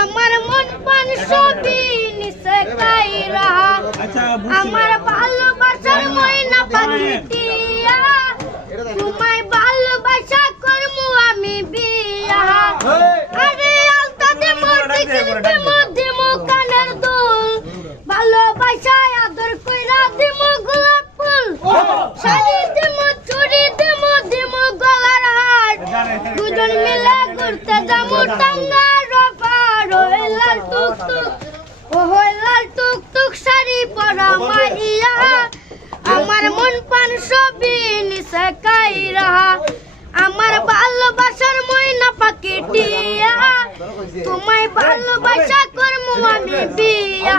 আমার মন পান সবই নিচে কাইরা আচ্ছা আমার আমার মন পান সবই নিচে কাইরা। আমার ভালোবাসার ময়না পাখি টিয়া তোমায় ভালোবাসা করমু আমি বিয়া